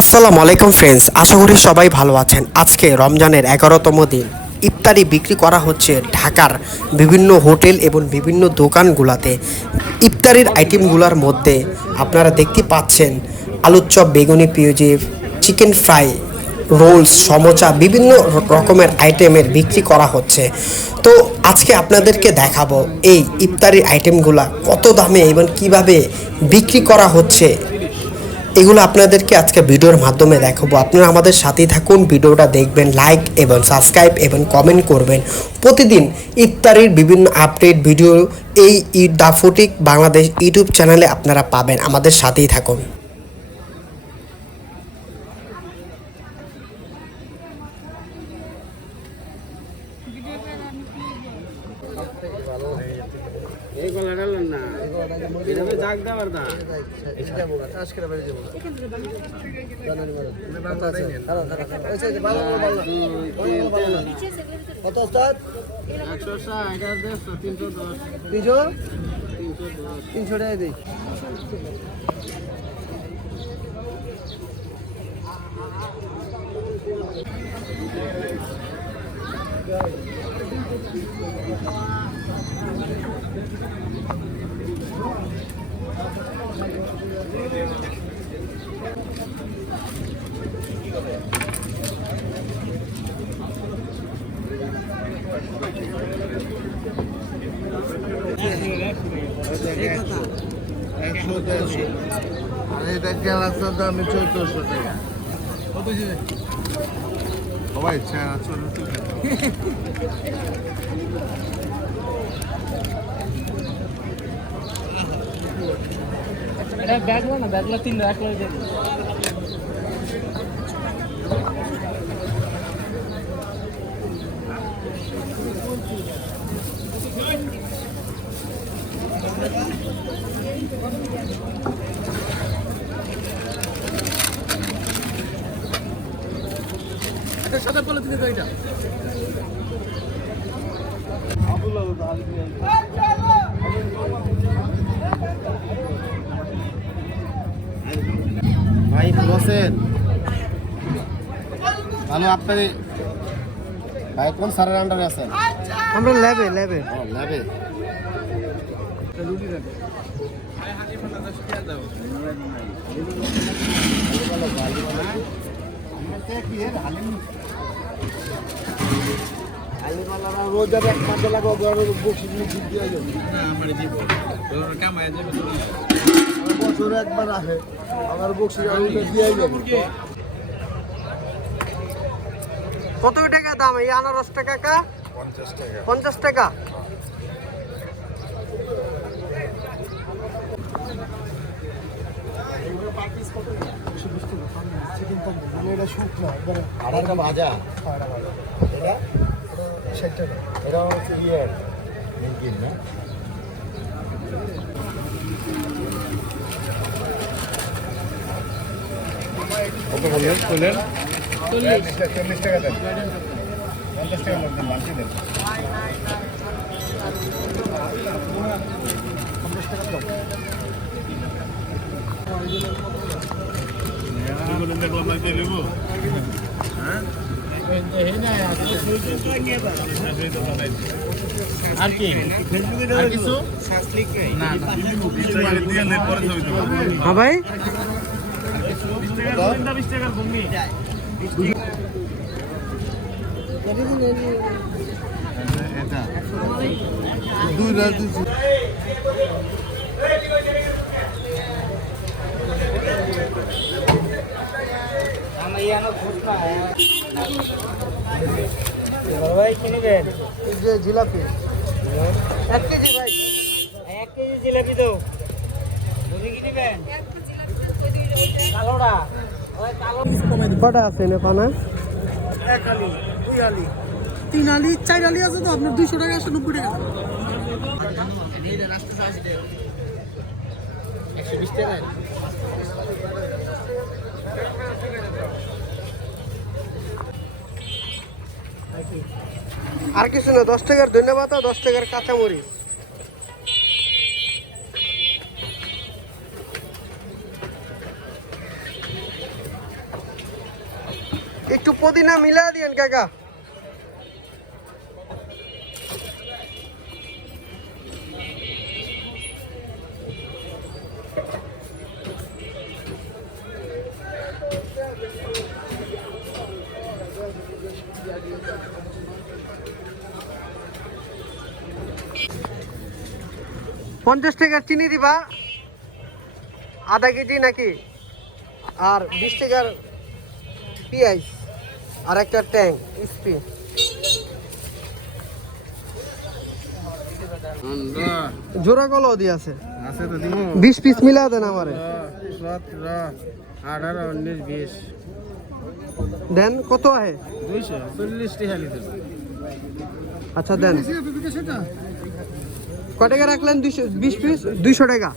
আসসালামু আলাইকুম ফ্রেন্ডস, আশা করি সবাই ভালো আছেন। আজকে রমজানের 11তম দিন ইফতারি বিক্রি করা হচ্ছে ঢাকার বিভিন্ন হোটেল এবং বিভিন্ন দোকানগুলোতে। ইফতারির আইটেমগুলোর মধ্যে আপনারা দেখতে পাচ্ছেন আলুর চপ, বেগুনি, পেঁয়াজি, চিকেন ফ্রাই, রোলস, সমোসা, বিভিন্ন রকমের আইটেমের বিক্রি করা হচ্ছে। তো আজকে আপনাদেরকে দেখাবো এই ইফতারির আইটেমগুলো কত দামে এবং কিভাবে বিক্রি করা হচ্ছে, এগুলো আপনাদেরকে আজকে ভিডিওর মাধ্যমে দেখাবো। আপনারা আমাদের সাথেই থাকুন, ভিডিওটা দেখবেন, লাইক এবং সাবস্ক্রাইব এবং কমেন্ট করবেন। প্রতিদিন ইফতারির বিভিন্ন আপডেট ভিডিও এই দ্য ফটিক বাংলাদেশ ইউটিউব চ্যানেলে আপনারা পাবেন। আমাদের সাথেই থাকুন। এই গলা ডালেন না, এটা তো জাগ দেওয়ার না। কত স্টার? 160, 310, 300 টাকা দিই। আর এটা গ্যালাসের দাম 1400 টাকা। সবাই ছাড়া চলে এটা ব্যাগ না, ব্যাগলা 3 রাখ লই দেব। এটা সাদা পলিথিনে তো এটা। ভাই বসেন ভালো। আপনার ভাই কোন স্যারের আন্ডারে আছেন? আমরা ল্যাবে ল্যাবে রোজার এক মাসে লাগবে বছরে একবার আসে আমার বক্সি দিয়ে যাবে। কত টাকা দাম এই আনারসটা কাকা? 50 টাকা। এটা শুকনো একবারে ভাজা, এটা 60 টাকা। এটা হচ্ছে ইয়ে মিল্কিন না। কত বললেন? 40 টাকা দেন, 50 টাকা দেন, বাকি দেন। 50 টাকা দাও। আর কি আর কিছু না? হ্যাঁ ভাই, 20 টাকার ভূমি। এটা 2 রাত ভাই কিনবেন? এই যে জিলাপি 1 কেজি ভাই। 1 কেজি জিলাপি দাও। বুঝি কিনবেন? কালোটা ওই কালো কটা আছে না পানা? 1 আলি, 2 আলি, 3 আলি 4 আলি আছে তো আপনার 200 টাকা 90 টাকা। 120 টাকা। আর কিছু না, 10 টাকার ধন্যবাদ, 10 টাকার কাঁচামরিচ। একটু পুদিনা মিলা দিয়েন কাকা। পঞ্চাশ টাকার চিনি দিবা আধা কেজি নাকি, আর 20 টাকার পেঁয়াজ, আর একটা ট্যাং স্প্রে। জোড়া কলো দিয়ে আছে, আছে তো দিব 20 পিস মিলা দেন আমারে। 17 18 19 20 দেন কত আহে? 240 টাকা লিটার। আচ্ছা দেন। কয় টাকা রাখলেন? 20 পিস 200 টাকা।